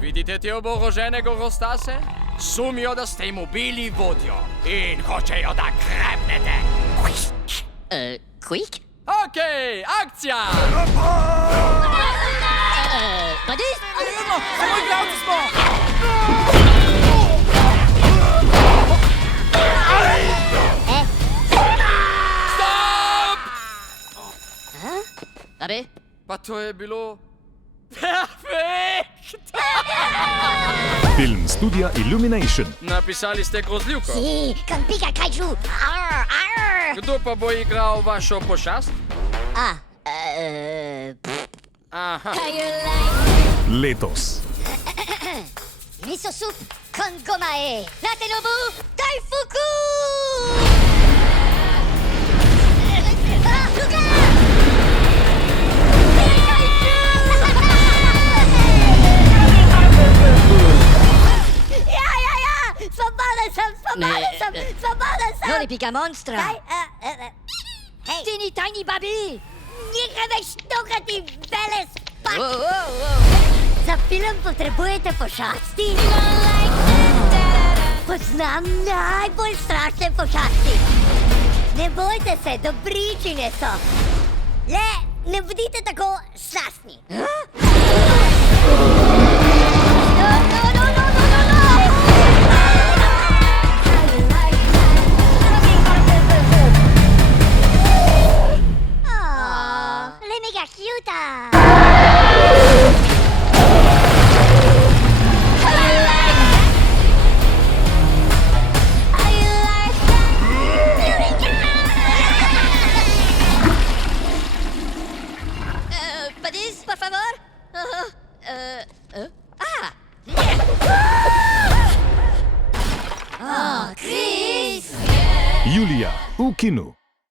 Vidite te oboroženega Rostase? Sumijo, da ste jim ubili vodjo in hočejo, da krepnete. Quick? Okej, akcija! Badis? Samo igralci smo! Stop! Abi? Pa to je bilo... perfekt! Film studia Illumination. Napisali ste grozljivko. Si, kan pika kajču. Arr, arr. Kdo pa bo igral vašo pošast? Aha. Letos. Miso soup con gomae. Natenobu daifuku! Svoboda sam! Non pika monstra! Hej! Tini tiny babi! Nehaj me štokati, vele spak! Za film potrebujete pošasti? Poznam najbolj strašne pošasti. Ne bojte se, dobričine so. Le, ne bodite tako strastni. Badis, por favor. Julija v kinu.